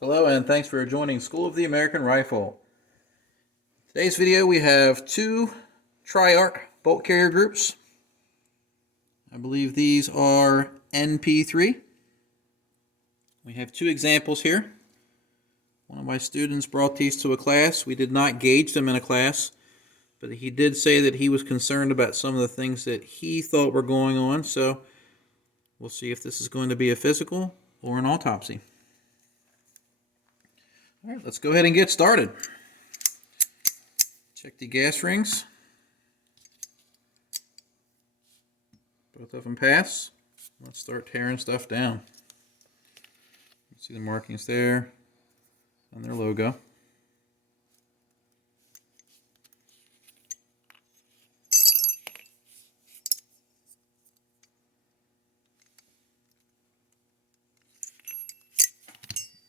Hello and thanks for joining School of the American Rifle. Today's video we have two Triarc bolt carrier groups. I believe these are NP3. We have two examples here. One of my students brought these to a class. We did not gauge them in a class, but he did say that he was concerned about some of the things that he thought were going on, so we'll see if this is going to be a physical or an autopsy. All right, let's go ahead and get started. Check the gas rings. Both of them pass. Let's start tearing stuff down. See the markings there on their logo.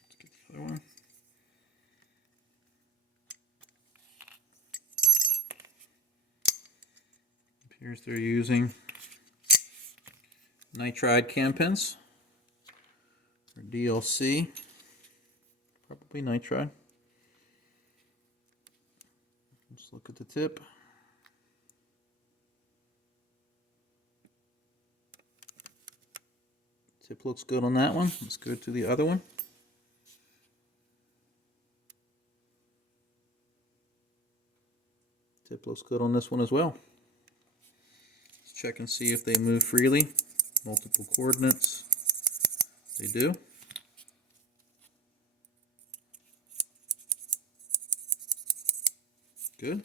Let's get the other one. Appears they're using nitride cam pins, or DLC, probably nitride. Let's look at the tip. Tip looks good on that one. Let's go to the other one. Tip looks good on this one as well. Let's check and see if they move freely. Multiple coordinates. They do. Good.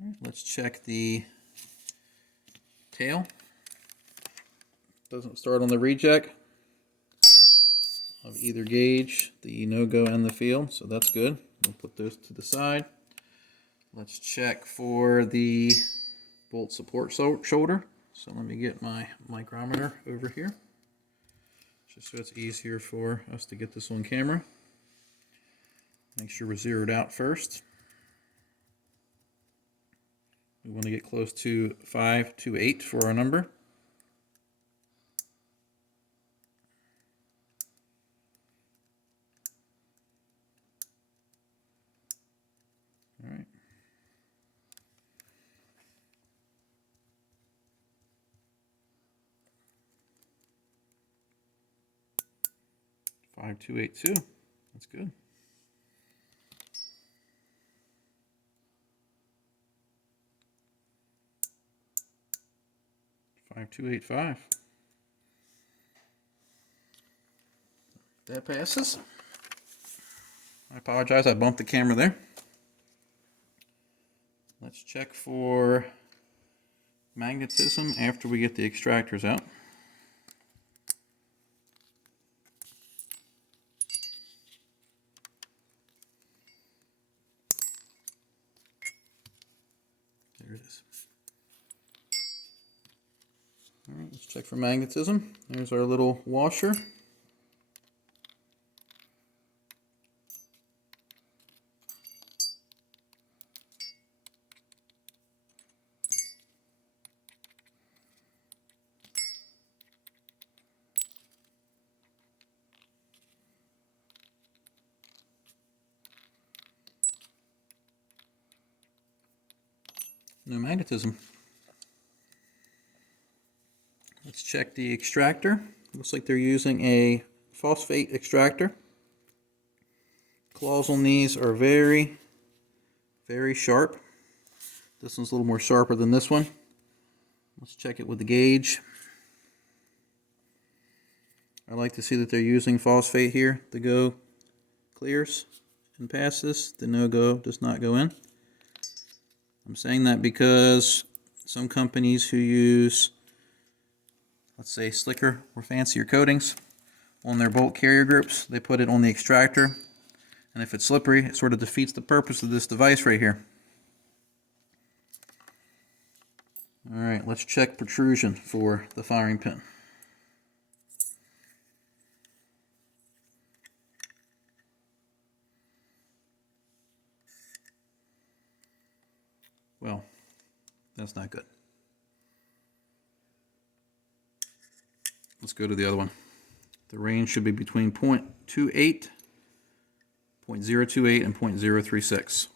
All right, let's check the tail. Doesn't start on the reject of either gauge, the no-go and the field, so that's good. We'll put those to the side. Let's check for the bolt support shoulder. So let me get my micrometer over here, just so it's easier for us to get this on camera. Make sure we're zeroed out first. We want to get close to 528 for our number. All right. Five, 2, 8, 2. That's good. 5285. That passes. I apologize, I bumped the camera there. Let's check for magnetism after we get the extractors out. There it is. All right, let's check for magnetism. There's our little washer. No magnetism. Let's check the extractor. Looks like they're using a phosphate extractor. Claws on these are very, very sharp. This one's a little more sharper than this one. Let's check it with the gauge. I like to see that they're using phosphate here. The go clears and passes. The no-go does not go in. I'm saying that because some companies who use, let's say, slicker or fancier coatings on their bolt carrier groups, they put it on the extractor, and if it's slippery, it sort of defeats the purpose of this device right here. All right, let's check protrusion for the firing pin. Well, that's not good. Let's go to the other one. The range should be between 0.28, 0.028, and 0.036.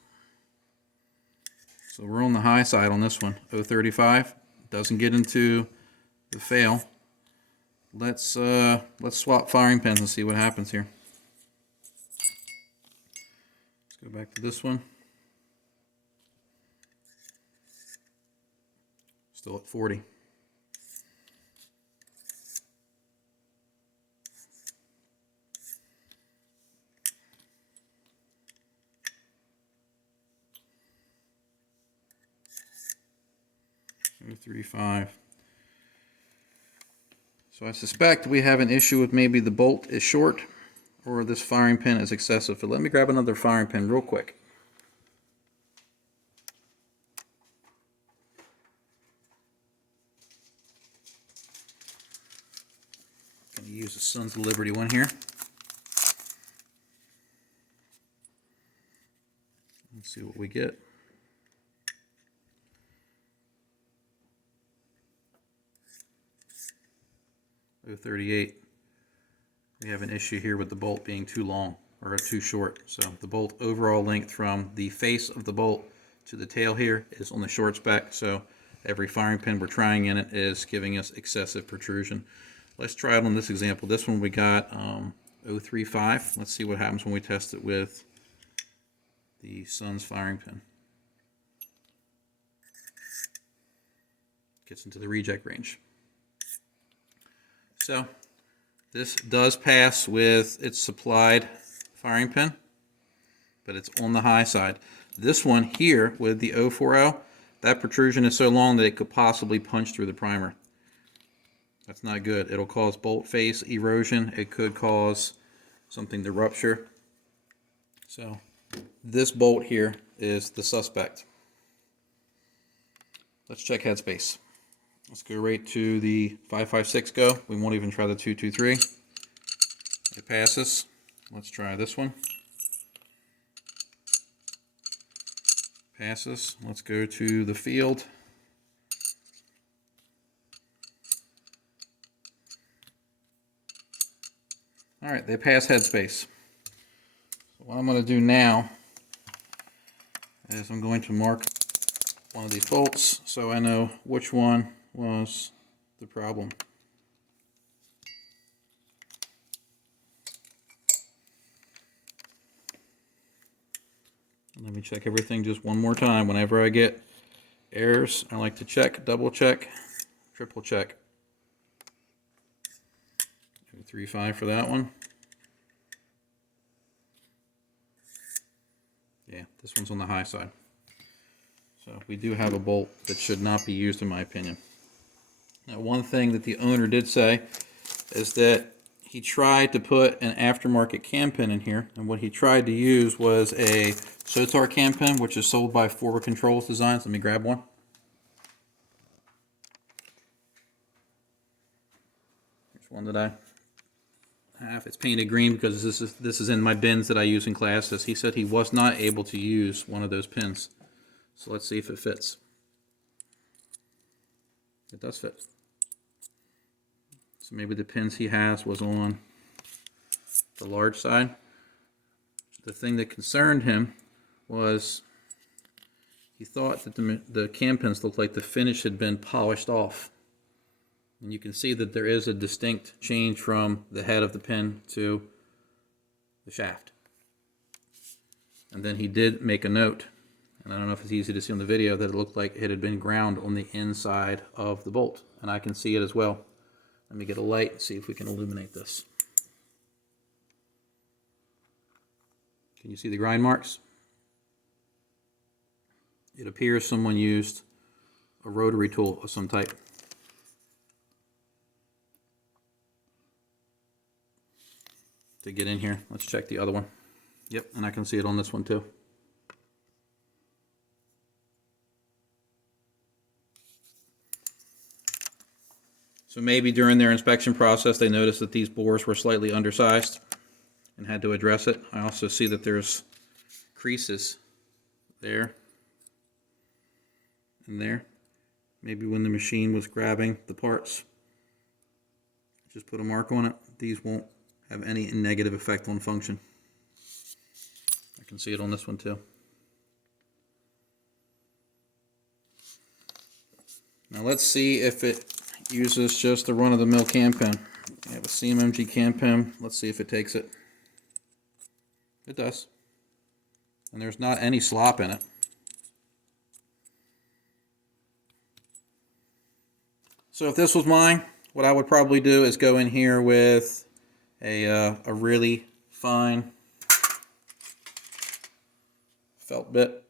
So we're on the high side on this one. 0.35 doesn't get into the fail. Let's swap firing pins and see what happens here. Let's go back to this one. Still at 40. .035. So I suspect we have an issue with maybe the bolt is short or this firing pin is excessive. So let me grab another firing pin real quick. I'm going to use the Sons of Liberty one here. Let's see what we get. .038. We have an issue here with the bolt being too long or too short. So the bolt overall length from the face of the bolt to the tail here is on the short spec. So every firing pin we're trying in it is giving us excessive protrusion. Let's try it on this example. This one we got 0.35. Let's see what happens when we test it with the Sons firing pin. Gets into the reject range. So this does pass with its supplied firing pin, but it's on the high side. This one here with the 040, that protrusion is so long that it could possibly punch through the primer. That's not good. It'll cause bolt face erosion. It could cause something to rupture. So this bolt here is the suspect. Let's check headspace. Let's go right to the 556 go. We won't even try the 223. It passes. Let's try this one. Passes. Let's go to the field. All right, they pass headspace. So what I'm going to do now is I'm going to mark one of these bolts so I know which one was the problem. Let me check everything just one more time. Whenever I get errors, I like to check, double check, triple check. 0.35 for that one. Yeah, this one's on the high side. So we do have a bolt that should not be used in my opinion. Now, one thing that the owner did say is that he tried to put an aftermarket cam pin in here, and what he tried to use was a Sotar cam pin, which is sold by Forward Controls Designs. Let me grab one. Here's one that I have. It's painted green because this is in my bins that I use in classes. He said he was not able to use one of those pins. So let's see if it fits. It does fit. So maybe the pins he has was on the large side. The thing that concerned him was he thought that the cam pins looked like the finish had been polished off. And you can see that there is a distinct change from the head of the pin to the shaft. And then he did make a note, and I don't know if it's easy to see on the video, that it looked like it had been ground on the inside of the bolt. And I can see it as well. Let me get a light and see if we can illuminate this. Can you see the grind marks? It appears someone used a rotary tool of some type. To get in here. Let's check the other one. Yep, and I can see it on this one too. So maybe during their inspection process they noticed that these bores were slightly undersized and had to address it. I also see that there's creases there and there. Maybe when the machine was grabbing the parts, just put a mark on it. these won't have any negative effect on function. I can see it on this one too. Now let's see if it uses just the run-of-the-mill cam pen. I have a CMMG cam pen. Let's see if it takes it. It does. And there's not any slop in it. So if this was mine, what I would probably do is go in here with a really fine felt bit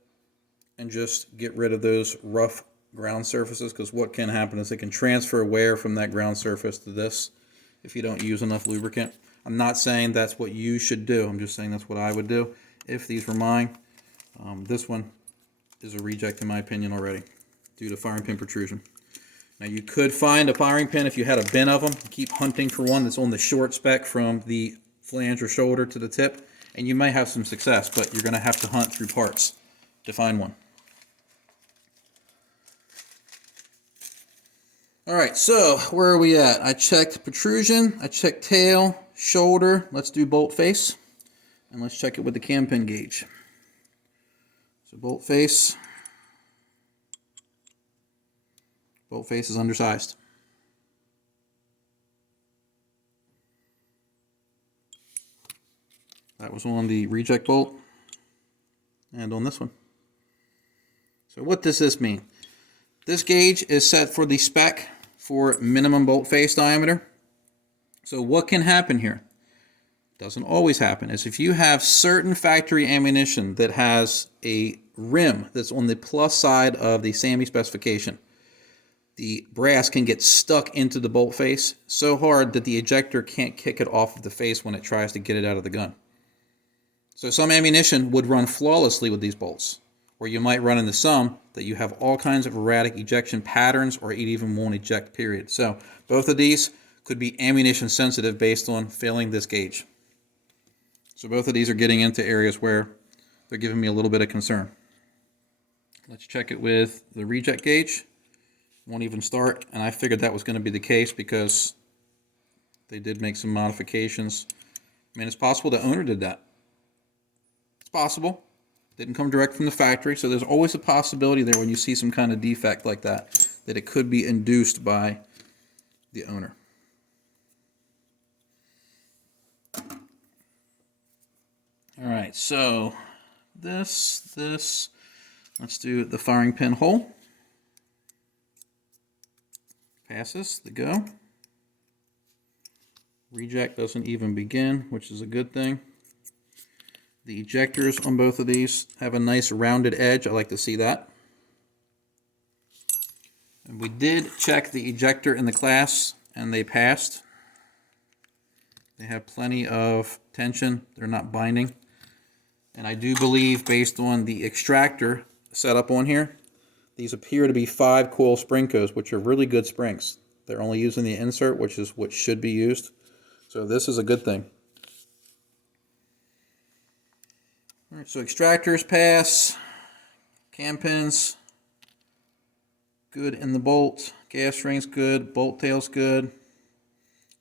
and just get rid of those rough ground surfaces, because what can happen is it can transfer wear from that ground surface to this if you don't use enough lubricant. I'm not saying that's what you should do. I'm just saying that's what I would do if these were mine. This one is a reject in my opinion already due to firing pin protrusion. Now you could find a firing pin if you had a bin of them. Keep hunting for one that's on the short spec from the flange or shoulder to the tip, and you may have some success, but you're going to have to hunt through parts to find one. Alright, so where are we at? I checked protrusion, I checked tail, shoulder. Let's do bolt face, and let's check it with the cam pin gauge. So bolt face is undersized. That was on the reject bolt and on this one. So what does this mean? This gauge is set for the spec for minimum bolt face diameter. So what can happen here? Doesn't always happen, is if you have certain factory ammunition that has a rim that's on the plus side of the SAMI specification, the brass can get stuck into the bolt face so hard that the ejector can't kick it off of the face when it tries to get it out of the gun. So some ammunition would run flawlessly with these bolts, or you might run into some that you have all kinds of erratic ejection patterns, or it even won't eject, period. So both of these could be ammunition sensitive based on failing this gauge. So both of these are getting into areas where they're giving me a little bit of concern. Let's check it with the reject gauge. Won't even start, and I figured that was going to be the case because they did make some modifications. I mean, it's possible the owner did that. It's possible. Didn't come direct from the factory, so there's always a possibility there when you see some kind of defect like that it could be induced by the owner. All right, so this, let's do the firing pin hole. Passes the go. Reject doesn't even begin, which is a good thing. The ejectors on both of these have a nice rounded edge. I like to see that. And we did check the ejector in the class, and they passed. They have plenty of tension. They're not binding. And I do believe, based on the extractor setup on here, these appear to be 5 coil spring codes, which are really good springs. They're only using the insert, which is what should be used. So this is a good thing. All right, so extractors pass, cam pins good in the bolt, gas rings good, bolt tail's good.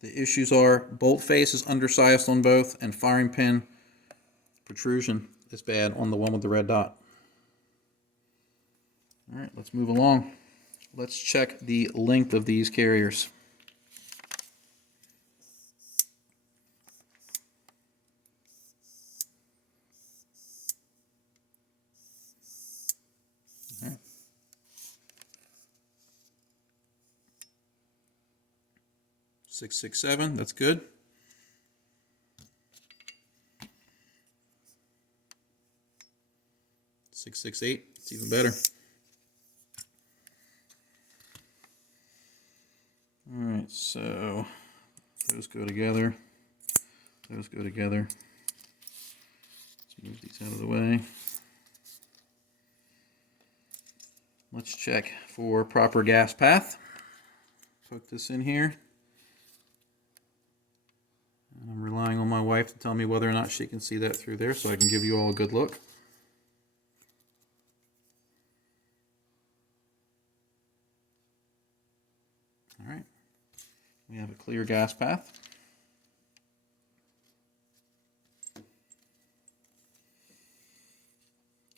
The issues are bolt face is undersized on both, and firing pin protrusion is bad on the one with the red dot. All right, let's move along. Let's check the length of these carriers. All right. 667, that's good. .668, it's even better. All right, so those go together. Those go together. Let's move these out of the way. Let's check for proper gas path. Poke this in here. And I'm relying on my wife to tell me whether or not she can see that through there so I can give you all a good look. All right. We have a clear gas path.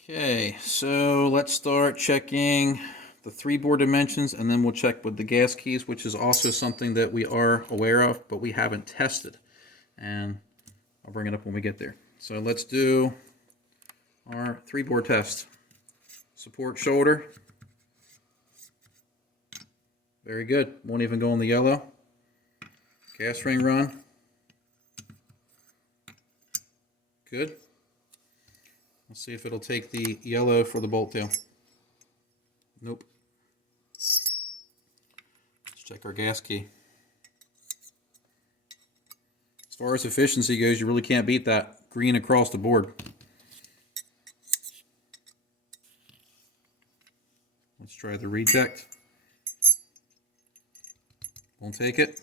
Okay, so let's start checking the 3-bore dimensions, and then we'll check with the gas keys, which is also something that we are aware of, but we haven't tested. And I'll bring it up when we get there. So let's do our 3-bore test. Support shoulder. Very good. Won't even go on the yellow. Gas ring run. Good. Let's see if it'll take the yellow for the bolt tail. Nope. Let's check our gas key. As far as efficiency goes, you really can't beat that. Green across the board. Let's try the reject. Won't take it.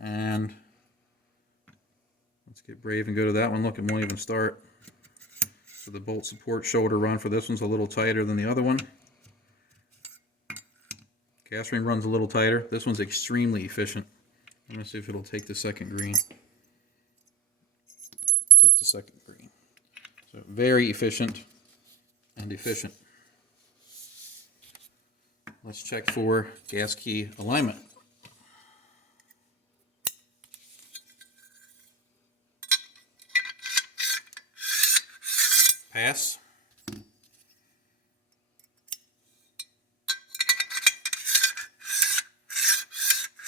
And let's get brave and go to that one. Look, it won't even start. So the bolt support shoulder run for this one's a little tighter than the other one. Gas ring runs a little tighter. This one's extremely efficient. Let me see if it'll take the second green. Took the second green. So very efficient and efficient. Let's check for gas key alignment. Pass.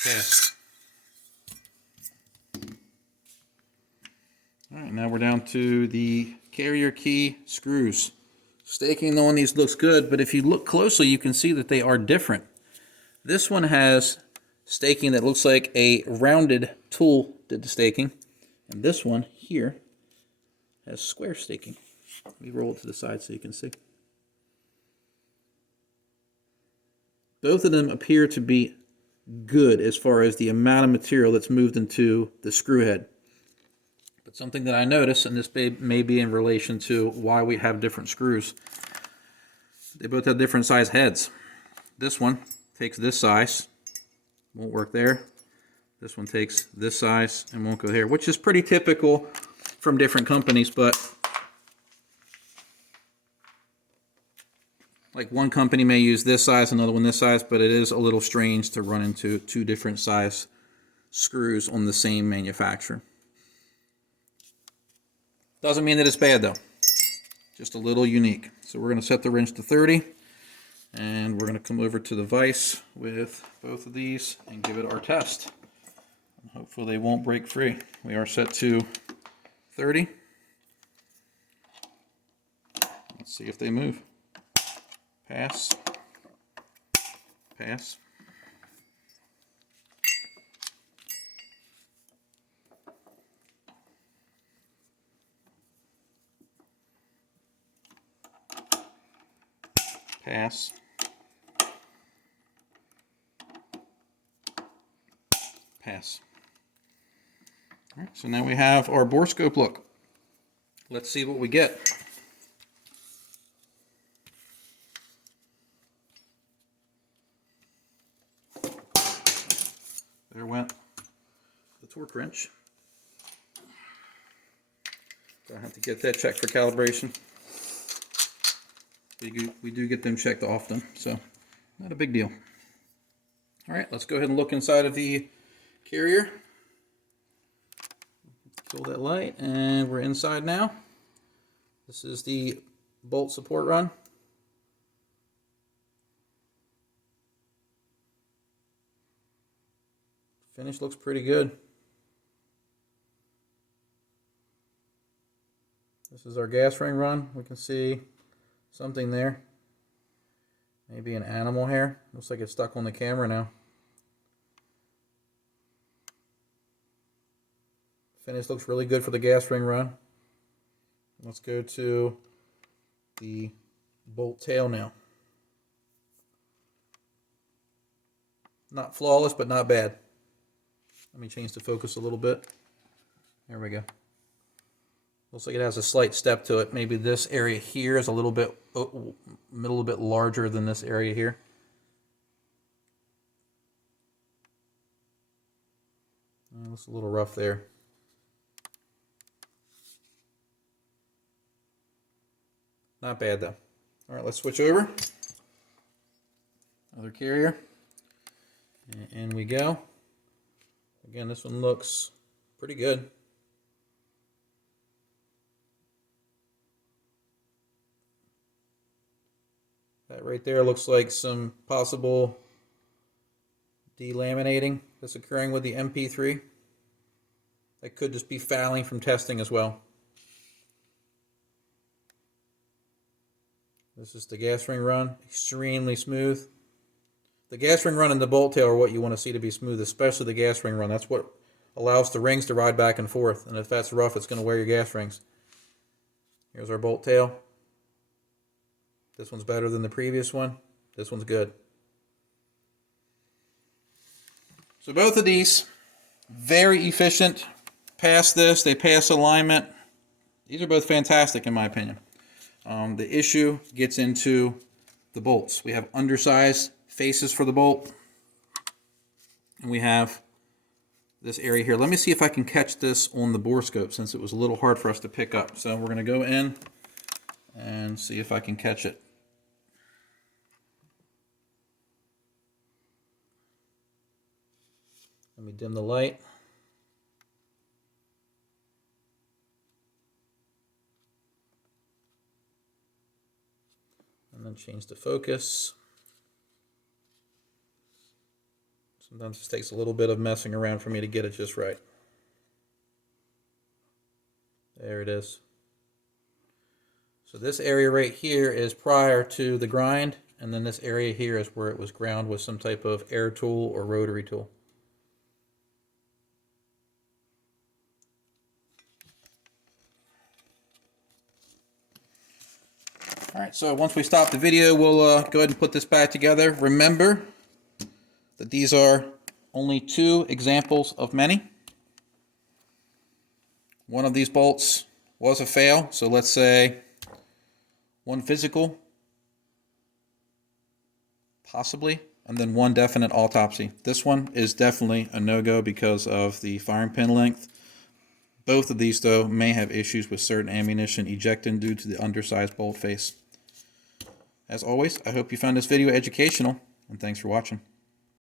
Pass. Alright, now we're down to the carrier key screws. Staking on these looks good, but if you look closely, you can see that they are different. This one has staking that looks like a rounded tool did the staking, and this one here has square staking. Let me roll it to the side so you can see. Both of them appear to be good as far as the amount of material that's moved into the screw head. But something that I noticed, and this may be in relation to why we have different screws, they both have different size heads. This one takes this size, won't work there. This one takes this size and won't go here, which is pretty typical from different companies, but like one company may use this size, another one this size, but it is a little strange to run into two different size screws on the same manufacturer. Doesn't mean that it's bad though, just a little unique. So we're going to set the wrench to 30, and we're going to come over to the vise with both of these and give it our test. And hopefully they won't break free. We are set to 30. Let's see if they move. Pass. Pass. Pass. Pass. All right, so now we have our bore scope look. Let's see what we get. There went the torque wrench. Gonna have to get that checked for calibration. We do get them checked often, so not a big deal. All right, let's go ahead and look inside of the carrier. Kill that light, and we're inside now. This is the bolt support run. Finish looks pretty good. This is our gas ring run. We can see something there. Maybe an animal hair. Looks like it's stuck on the camera now. Finish looks really good for the gas ring run. Let's go to the bolt tail now. Not flawless, but not bad. Let me change the focus a little bit. There we go. Looks like it has a slight step to it. Maybe this area here is a little bit larger than this area here. Looks a little rough there. Not bad though. All right, let's switch over. Other carrier. And in we go. Again, this one looks pretty good. That right there looks like some possible delaminating that's occurring with the MP3. That could just be fouling from testing as well. This is the gas ring run, extremely smooth. The gas ring run and the bolt tail are what you want to see to be smooth, especially the gas ring run. That's what allows the rings to ride back and forth. And if that's rough, it's going to wear your gas rings. Here's our bolt tail. This one's better than the previous one. This one's good. So both of these, very efficient. Pass this, they pass alignment. These are both fantastic in my opinion. The issue gets into the bolts. We have undersized faces for the bolt. And we have this area here. Let me see if I can catch this on the borescope since it was a little hard for us to pick up. So we're going to go in and see if I can catch it. Let me dim the light. And then change the focus. Sometimes it takes a little bit of messing around for me to get it just right. There it is. So this area right here is prior to the grind, and then this area here is where it was ground with some type of air tool or rotary tool. All right, so once we stop the video, we'll go ahead and put this back together. Remember that these are only 2 examples of many. One of these bolts was a fail, so let's say 1 physical, possibly, and then 1 definite autopsy. This one is definitely a no-go because of the firing pin length. Both of these, though, may have issues with certain ammunition ejecting due to the undersized bolt face. As always, I hope you found this video educational, and thanks for watching.